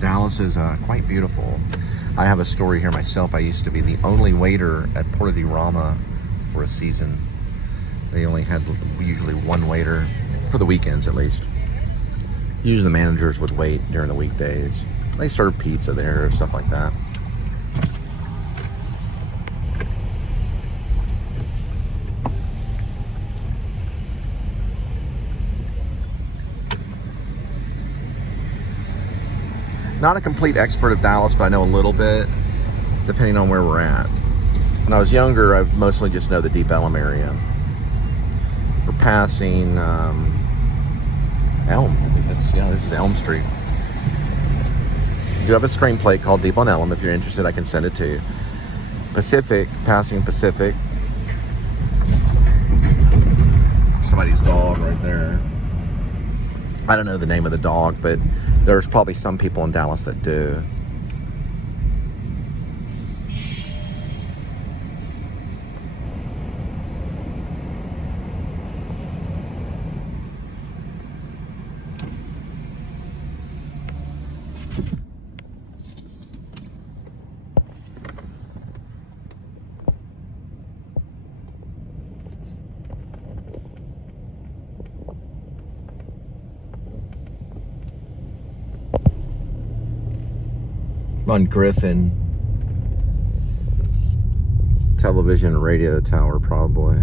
Dallas is quite beautiful. I have a story here myself. I used to be the only waiter at Porta di Roma for a season. They only had usually one waiter, for the weekends at least. Usually the managers would wait during the weekdays. They served pizza there, stuff like that. Not a complete expert of Dallas, but I know a little bit, depending on where we're at. When I was younger, I mostly just know the Deep Ellum area. We're passing Elm. I think that's, yeah, this is Elm Street. I do have a screenplay called Deep on Elm. If you're interested, I can send it to you. Pacific, passing Pacific. Somebody's dog right there. I don't know the name of the dog, but there's probably some people in Dallas that do. On Griffin. Television and radio tower, probably.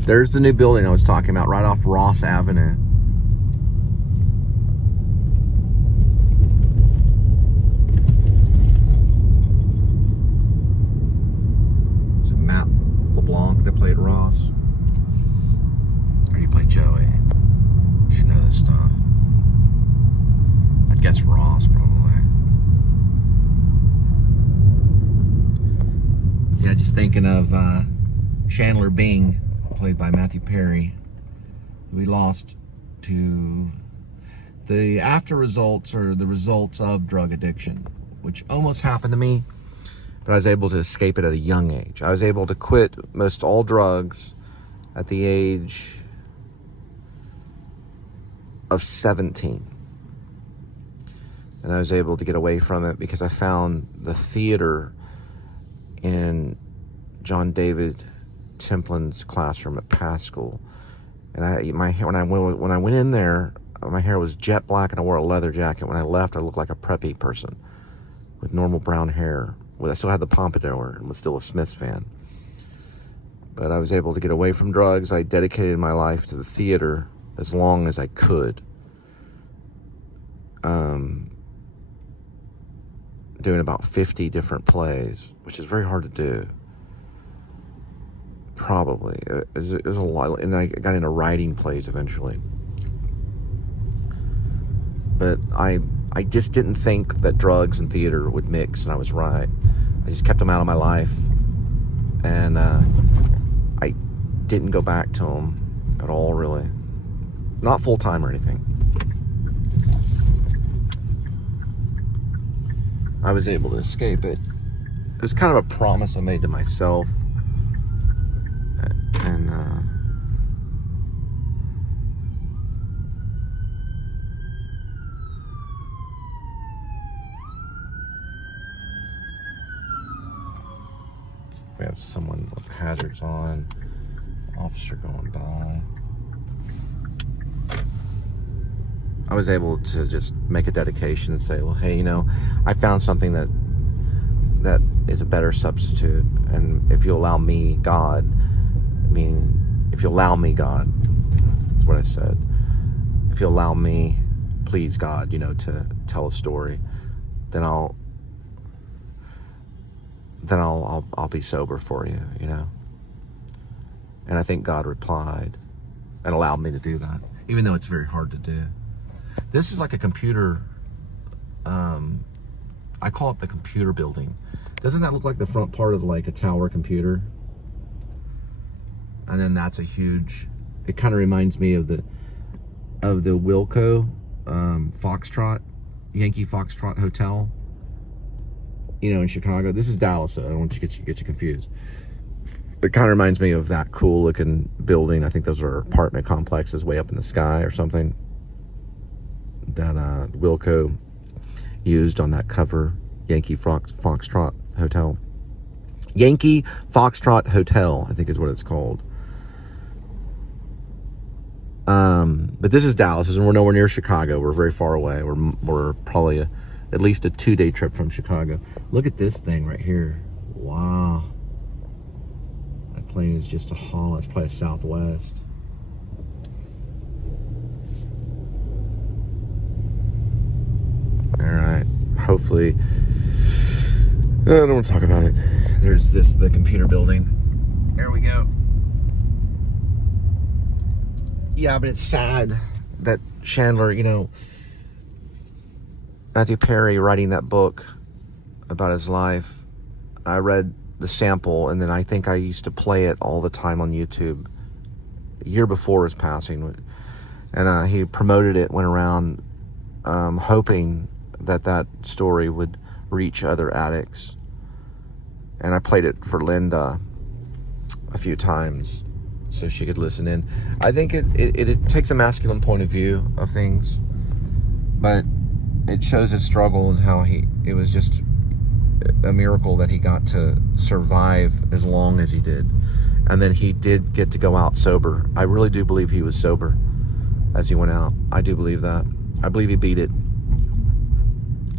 There's the new building I was talking about, right off Ross Avenue. Is it Matt LeBlanc that played Ross? Or did he play Joey? You should know this stuff. I guess Ross, probably. Yeah, just thinking of Chandler Bing, played by Matthew Perry. We lost to the after results, or the results of drug addiction, which almost happened to me, but I was able to escape it at a young age. I was able to quit most all drugs at the age of 17. And I was able to get away from it because I found the theater in John David Templin's classroom at Pascal. And when I went in there, my hair was jet black and I wore a leather jacket. When I left, I looked like a preppy person with normal brown hair. I still had the pompadour and was still a Smiths fan. But I was able to get away from drugs. I dedicated my life to the theater as long as I could. Doing about 50 different plays, which is very hard to do. Probably. It was a lot. And I got into writing plays eventually. But I just didn't think that drugs and theater would mix, and I was right. I just kept them out of my life. And I didn't go back to them at all, really. Not full-time or anything. I was able to escape it. It was kind of a promise I made to myself. And we have someone with hazards on, officer going by. I was able to just make a dedication and say, well, hey, you know, I found something that is a better substitute. And if you allow me, God, if you allow me, God, is what I said. If you allow me, please, God, you know, to tell a story, then I'll be sober for you, you know. And I think God replied and allowed me to do that, even though it's very hard to do. This is like a computer, I call it the computer building. Doesn't that look like the front part of like a tower computer? And then that's a huge, it kind of reminds me of the Wilco Foxtrot, Yankee Foxtrot Hotel, you know, in Chicago. This is Dallas, so I don't want to get you confused. It kind of reminds me of that cool looking building. I think those are apartment complexes way up in the sky or something. Wilco used on that cover, Yankee Foxtrot Hotel. Yankee Foxtrot Hotel, I think is what it's called. But this is Dallas, and we're nowhere near Chicago. We're very far away. We're probably at least a 2-day trip from Chicago. Look at this thing right here. Wow. That plane is just a haul. It's probably a Southwest. All right. Hopefully, I don't want to talk about it. There's the computer building. There we go. Yeah, but it's sad that Chandler, Matthew Perry writing that book about his life. I read the sample, and then I think I used to play it all the time on YouTube a year before his passing. And he promoted it, went around hoping that story would reach other addicts. And I played it for Linda a few times so she could listen in. I think it takes a masculine point of view of things, but it shows his struggle and how it was just a miracle that he got to survive as long as he did. And then he did get to go out sober. I really do believe he was sober as he went out. I do believe that. I believe he beat it.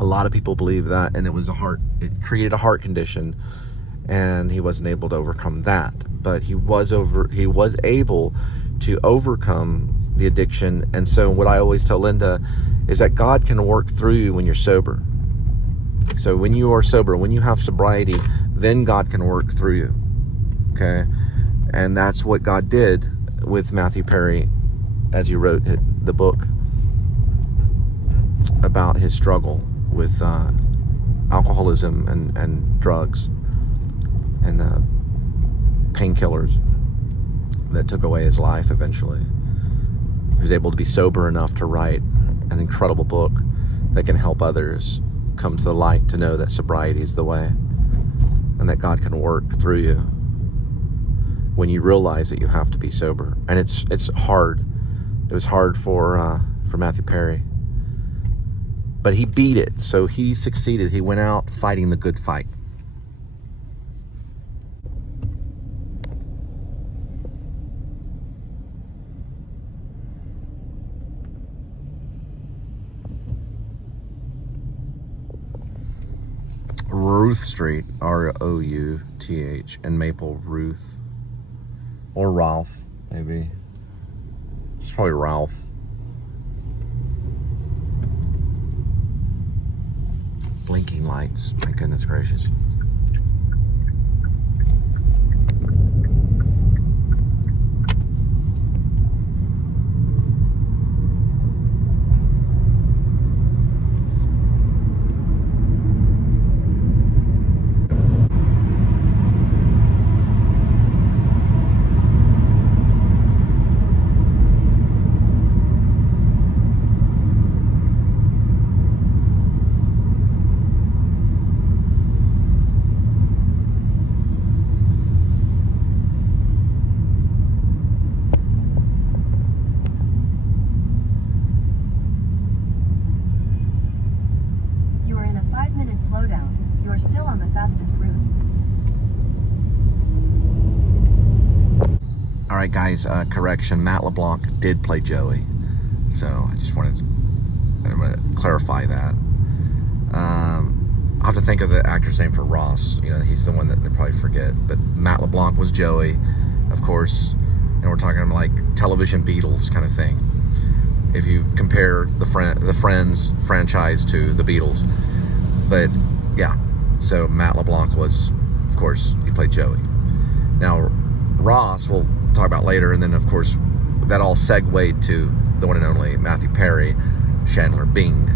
A lot of people believe that, and it created a heart condition, and he wasn't able to overcome that. But he was able to overcome the addiction. And so what I always tell Linda is that God can work through you when you're sober. So when you are sober, when you have sobriety, then God can work through you. Okay? And that's what God did with Matthew Perry as he wrote the book about his struggle with alcoholism and drugs and painkillers that took away his life eventually. He was able to be sober enough to write an incredible book that can help others come to the light to know that sobriety is the way, and that God can work through you when you realize that you have to be sober. And it's hard. It was hard for Matthew Perry, but he beat it. So he succeeded. He went out fighting the good fight. Ruth Street, Routh, and Maple Ruth, or Ralph, maybe. It's probably Ralph. Blinking lights, my goodness gracious. All right, guys, correction. Matt LeBlanc did play Joey. So I just I'm going to clarify that. I'll have to think of the actor's name for Ross. He's the one that they probably forget. But Matt LeBlanc was Joey, of course. And we're talking like television Beatles kind of thing. If you compare the Friends franchise to the Beatles. But yeah, so Matt LeBlanc was, of course, he played Joey. Now, Ross, we'll talk about later, and then, of course, that all segued to the one and only Matthew Perry, Chandler Bing.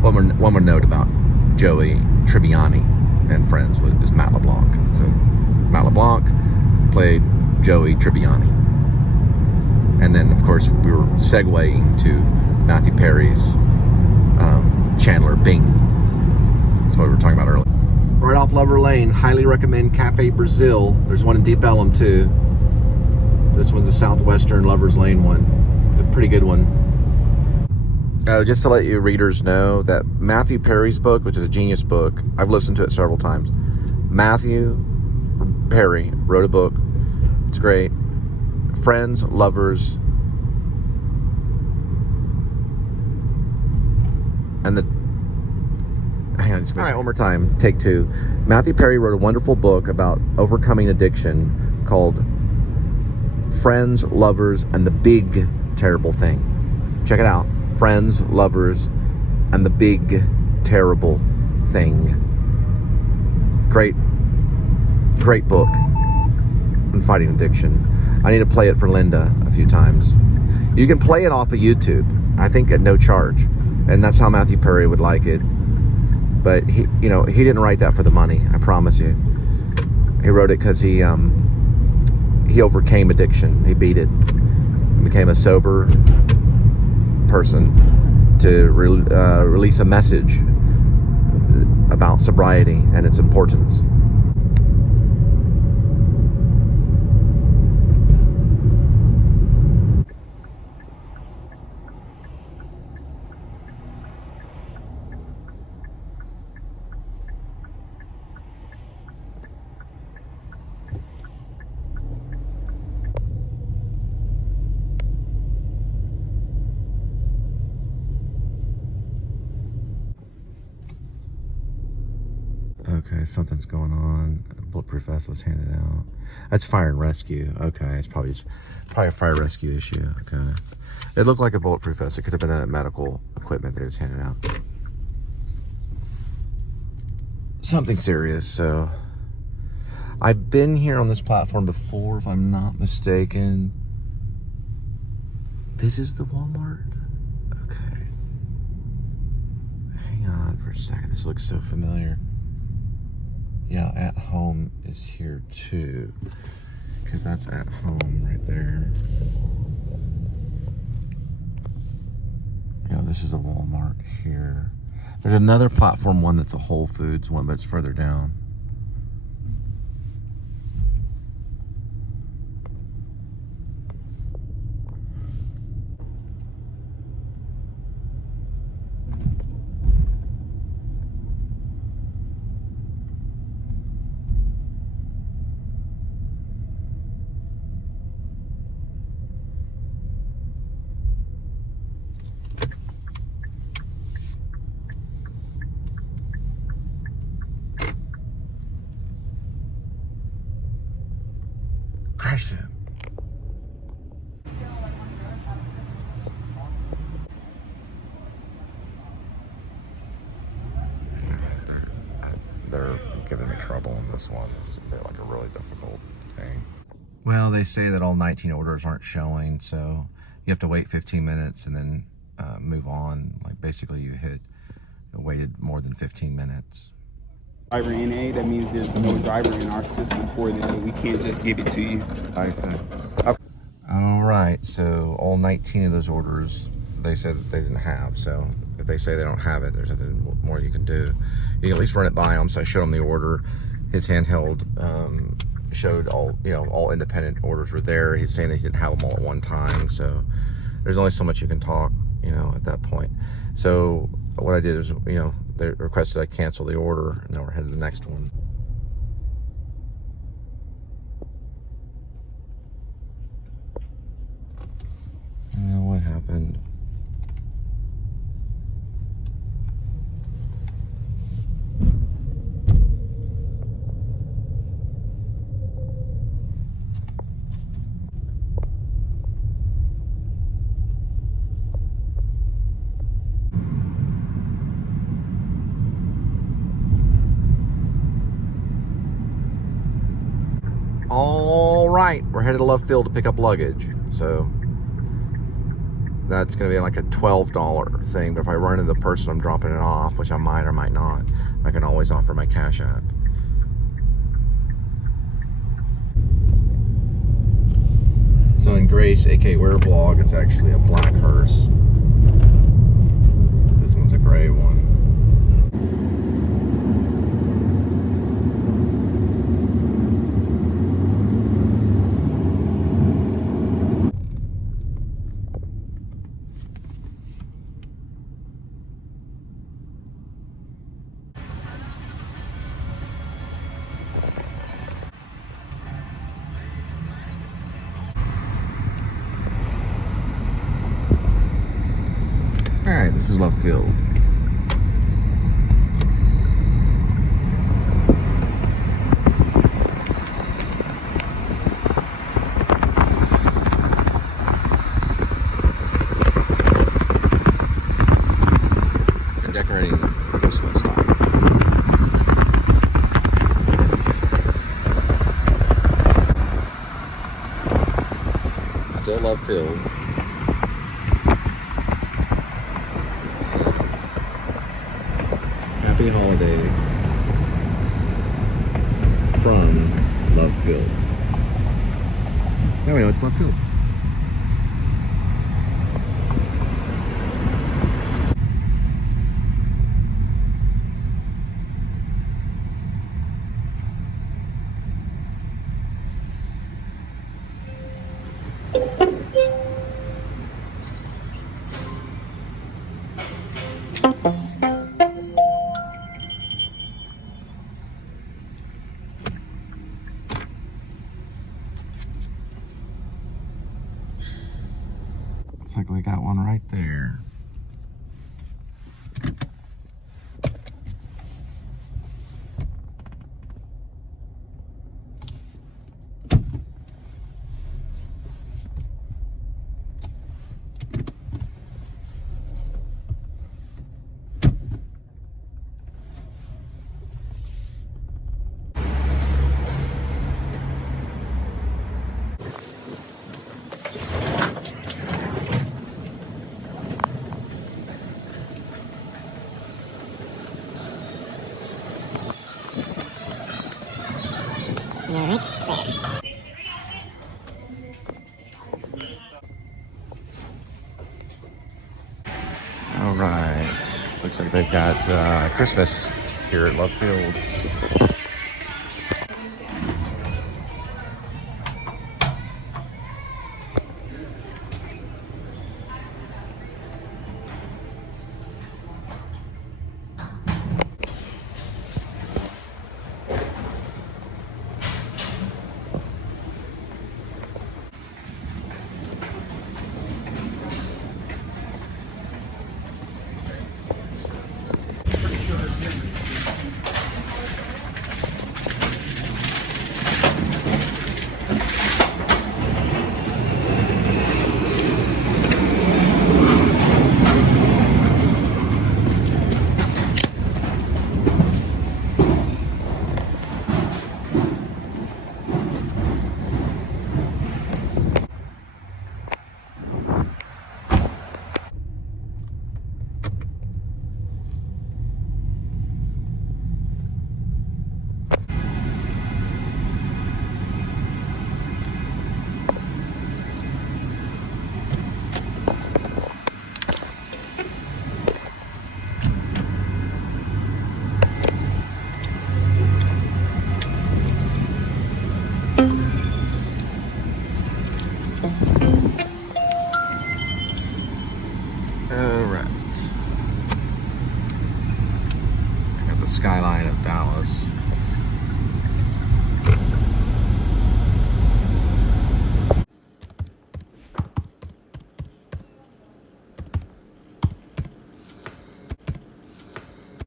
One more note about Joey Tribbiani and Friends is Matt LeBlanc. So Matt LeBlanc played Joey Tribbiani. And then, of course, we were segueing to Matthew Perry's Chandler Bing. That's what we were talking about earlier. Right off Lover Lane, highly recommend Cafe Brazil. There's one in Deep Ellum too. This one's a Southwestern Lover's Lane one. It's a pretty good one. Just to let you readers know that Matthew Perry's book, which is a genius book, I've listened to it several times. Matthew Perry wrote a book. It's great. Friends, Lovers, and the... Hang on, just all right, one more time. Take two. Matthew Perry wrote a wonderful book about overcoming addiction called Friends, Lovers, and the Big Terrible Thing. Check it out. Friends, Lovers, and the Big Terrible Thing. Great book on fighting addiction. I need to play it for Linda a few times. You can play it off of YouTube, I think at no charge, and that's how Matthew Perry would like it. But he didn't write that for the money, I promise you. He wrote it because he overcame addiction. He beat it. He became a sober person to release a message about sobriety and its importance. Okay, something's going on. A bulletproof vest was handed out. That's fire and rescue. Okay, it's probably a fire rescue issue. Okay, it looked like a bulletproof vest. It could have been a medical equipment that was handed out. Something serious. So, I've been here on this platform before, if I'm not mistaken. This is the Walmart. Okay. Hang on for a second. This looks so familiar. Yeah, At Home is here too, because that's At Home right there. Yeah, this is a Walmart here. There's another platform one that's a Whole Foods one, but it's further down. Christ. They're giving me trouble on this one. It's like a really difficult thing. Well, they say that all 19 orders aren't showing, so you have to wait 15 minutes and then move on. Like basically you waited more than 15 minutes. Driver NA, that means there's no driver in our system for this, so we can't just give it to you. Okay. All right, so all 19 of those orders, they said that they didn't have, so if they say they don't have it, there's nothing more you can do. You can at least run it by him. So I showed him the order. His handheld showed all independent orders were there. He's saying that he didn't have them all at one time, so there's only so much you can talk, at that point. So what I did is, they requested I cancel the order, and now we're headed to the next one. What happened? All right, we're headed to Love Field to pick up luggage. So that's going to be like a $12 thing. But if I run into the person I'm dropping it off, which I might or might not, I can always offer my Cash App. So in Grace, aka Wear Vlog, it's actually a black hearse. This one's a gray one. This is Love Field. They're decorating for Christmas time. Still Love Field. Happy holidays from Love Field. Now we know it's Love Field. Looks like we got one right there. All right. Looks like they've got Christmas here at Love Field.